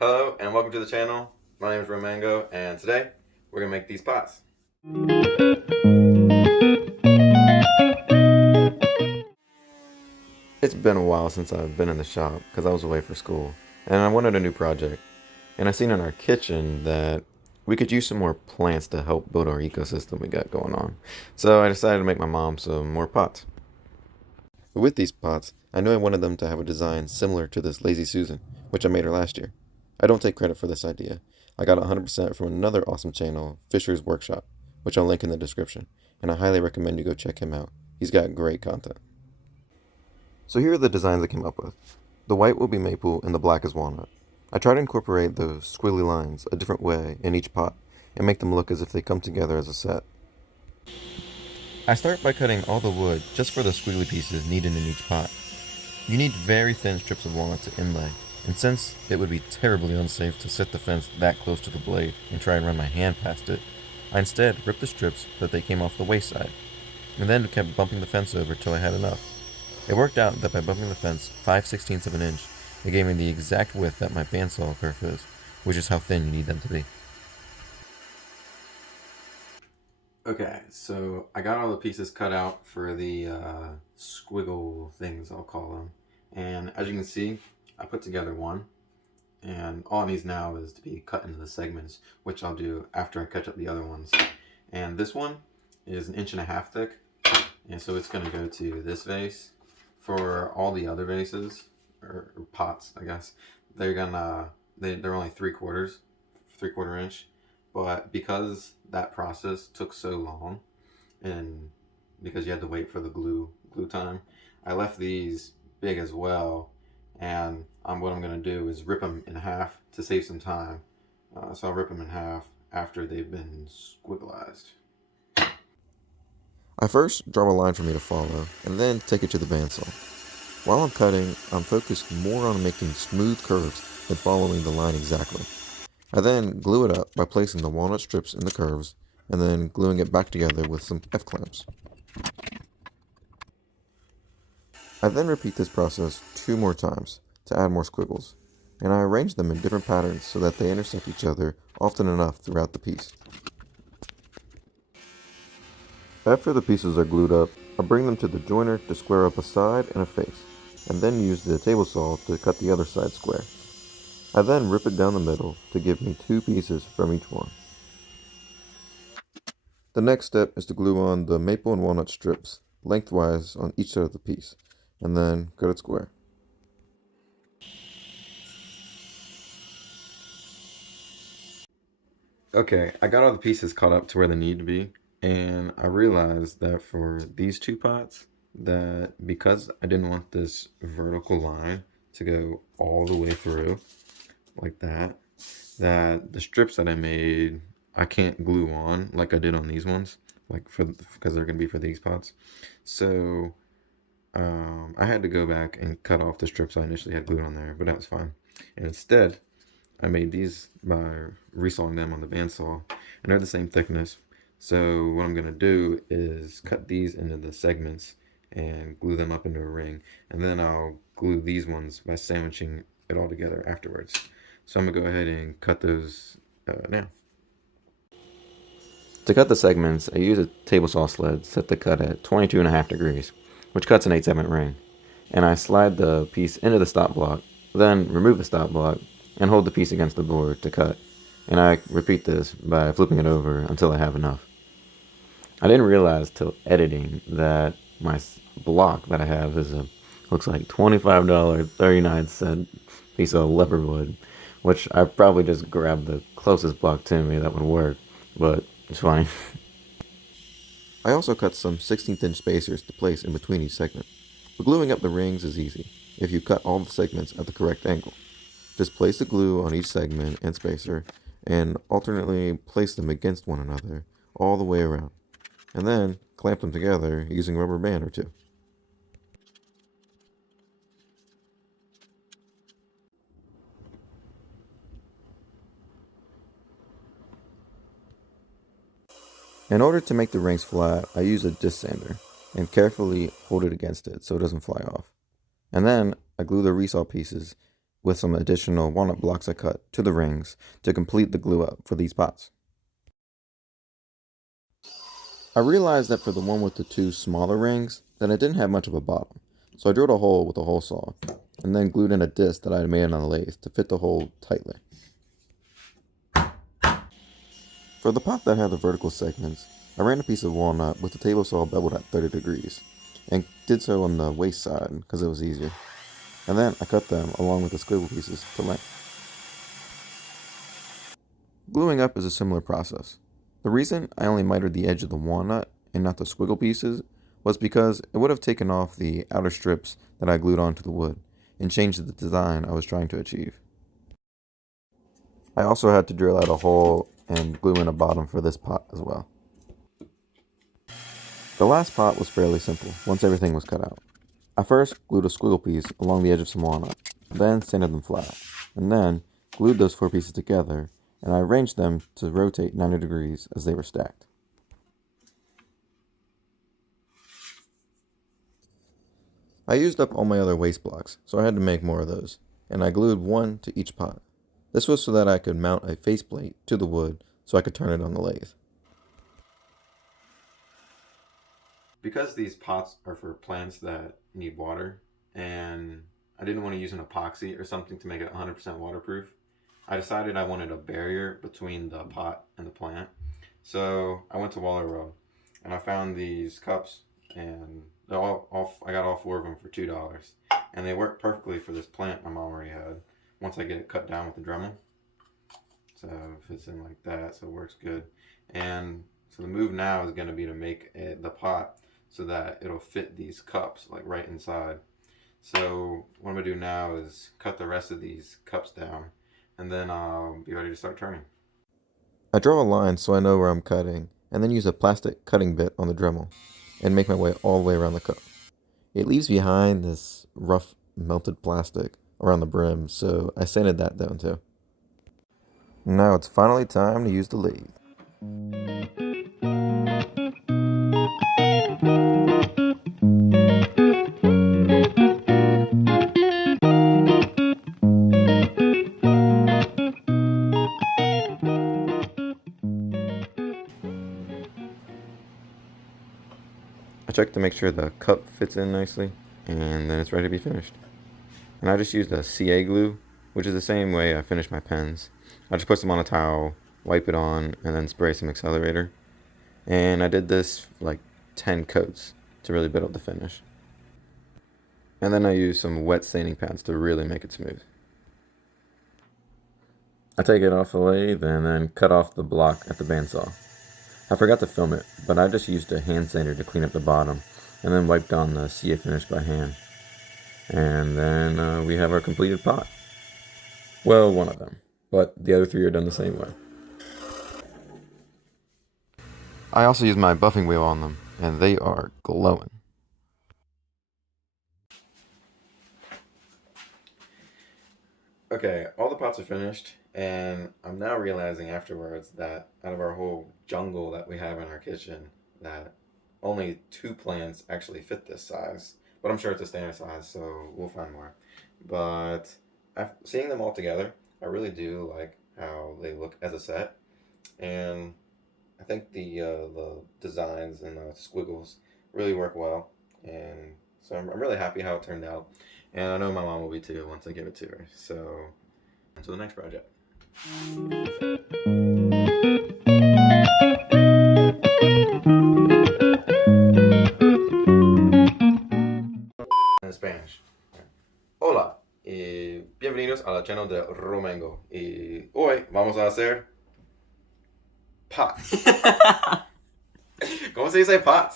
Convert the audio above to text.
Hello and welcome to the channel. My name is Romango and today we're going to make these pots. It's been a while since I've been in the shop because I was away for school and I wanted a new project. And I seen in our kitchen that we could use some more plants to help build our ecosystem we got going on. So I decided to make my mom some more pots. With these pots, I knew I wanted them to have a design similar to this Lazy Susan, which I made her last year. I don't take credit for this idea. I got it 100% from another awesome channel, Fisher's Workshop, which I'll link in the description, and I highly recommend you go check him out. He's got great content. So here are the designs I came up with. The white will be maple and the black is walnut. I try to incorporate those squiggly lines a different way in each pot and make them look as if they come together as a set. I start by cutting all the wood just for the squiggly pieces needed in each pot. You need very thin strips of walnut to inlay, and since it would be terribly unsafe to set the fence that close to the blade and try and run my hand past it, I instead ripped the strips so that they came off the waist side, and then kept bumping the fence over till I had enough. It worked out that by bumping the fence 5/16 of an inch, it gave me the exact width that my bandsaw kerf is, which is how thin you need them to be. Okay, so I got all the pieces cut out for the squiggle things, I'll call them. And as you can see, I put together one. And all it needs now is to be cut into the segments, which I'll do after I cut up the other ones. And this one is 1.5 inches thick. And so it's going to go to this vase. For all the other vases, or pots, I guess, they're only 3/4 inch. But because that process took so long, and because you had to wait for the glue time, I left these big as well. And what I'm going to do is rip them in half to save some time. So I'll rip them in half after they've been squiggleized. I first draw a line for me to follow, and then take it to the bandsaw. While I'm cutting, I'm focused more on making smooth curves than following the line exactly. I then glue it up by placing the walnut strips in the curves, and then gluing it back together with some F-clamps. I then repeat this process 2 more times to add more squiggles, and I arrange them in different patterns so that they intersect each other often enough throughout the piece. After the pieces are glued up, I bring them to the joiner to square up a side and a face, and then use the table saw to cut the other side square. I then rip it down the middle to give me 2 pieces from each one. The next step is to glue on the maple and walnut strips lengthwise on each side of the piece, and then cut it square. Okay, I got all the pieces cut up to where they need to be, and I realized that for these 2 pots, that because I didn't want this vertical line to go all the way through, like that the strips that I made, I can't glue on like I did on these ones, like because they're going to be for these pots. So I had to go back and cut off the strips I initially had glued on there, but that was fine. And instead, I made these by resawing them on the bandsaw, and they're the same thickness. So what I'm going to do is cut these into the segments and glue them up into a ring, and then I'll glue these ones by sandwiching it all together afterwards. So I'm going to go ahead and cut those now. To cut the segments, I use a table saw sled set to cut at 22.5 degrees, which cuts an 8/7 ring. And I slide the piece into the stop block, then remove the stop block, and hold the piece against the board to cut. And I repeat this by flipping it over until I have enough. I didn't realize till editing that my block that I have looks like $25.39 piece of leopard wood, which I probably just grabbed the closest block to me that would work, but it's fine. I also cut some 16th inch spacers to place in between each segment. But gluing up the rings is easy if you cut all the segments at the correct angle. Just place the glue on each segment and spacer and alternately place them against one another all the way around, and then clamp them together using a rubber band or 2. In order to make the rings flat, I use a disc sander and carefully hold it against it so it doesn't fly off. And then I glue the resaw pieces with some additional walnut blocks I cut to the rings to complete the glue up for these pots. I realized that for the one with the two smaller rings, that it didn't have much of a bottom, so I drilled a hole with a hole saw, and then glued in a disc that I had made on the lathe to fit the hole tightly. For the pot that had the vertical segments, I ran a piece of walnut with the table saw beveled at 30 degrees, and did so on the waist side because it was easier. And then I cut them along with the squiggle pieces to length. Gluing up is a similar process. The reason I only mitered the edge of the walnut and not the squiggle pieces was because it would have taken off the outer strips that I glued onto the wood and changed the design I was trying to achieve. I also had to drill out a hole and glue in a bottom for this pot as well. The last pot was fairly simple once everything was cut out. I first glued a squiggle piece along the edge of some walnut, then sanded them flat, and then glued those four pieces together, and I arranged them to rotate 90 degrees as they were stacked. I used up all my other waste blocks, so I had to make more of those, and I glued one to each pot. This was so that I could mount a faceplate to the wood so I could turn it on the lathe. Because these pots are for plants that need water, and I didn't want to use an epoxy or something to make it 100% waterproof, I decided I wanted a barrier between the pot and the plant. So I went to Waller Road and I found these cups, and I got all four of them for $2. And they work perfectly for this plant my mom already had once I get it cut down with the Dremel. So it fits in like that, so it works good. And so the move now is going to be to make the pot so that it'll fit these cups like right inside. So what I'm going to do now is cut the rest of these cups down, and then I'll be ready to start turning. I draw a line so I know where I'm cutting, and then use a plastic cutting bit on the Dremel and make my way all the way around the cup. It leaves behind this rough melted plastic around the brim, so I sanded that down too. Now it's finally time to use the lathe. I check to make sure the cup fits in nicely, and then it's ready to be finished. And I just used a CA glue, which is the same way I finish my pens. I just put some on a towel, wipe it on, and then spray some accelerator. And I did this like 10 coats to really build up the finish. And then I used some wet sanding pads to really make it smooth. I take it off the lathe and then cut off the block at the bandsaw. I forgot to film it, but I just used a hand sander to clean up the bottom and then wiped on the CA finish by hand. And then we have our completed pot. Well, one of them, but the other three are done the same way. I also used my buffing wheel on them, and they are glowing. Okay, all the pots are finished, and I'm now realizing afterwards that out of our whole jungle that we have in our kitchen, that only 2 plants actually fit this size. But I'm sure it's a standard size, so we'll find more. But seeing them all together, I really do like how they look as a set, and I think the designs and the squiggles really work well, and so I'm really happy how it turned out. And I know my mom will be too once I give it to her. So, until the next project. En Spanish. Hola, bienvenidos a la channel de Romango. Y hoy vamos a hacer pots. ¿Cómo se dice pots?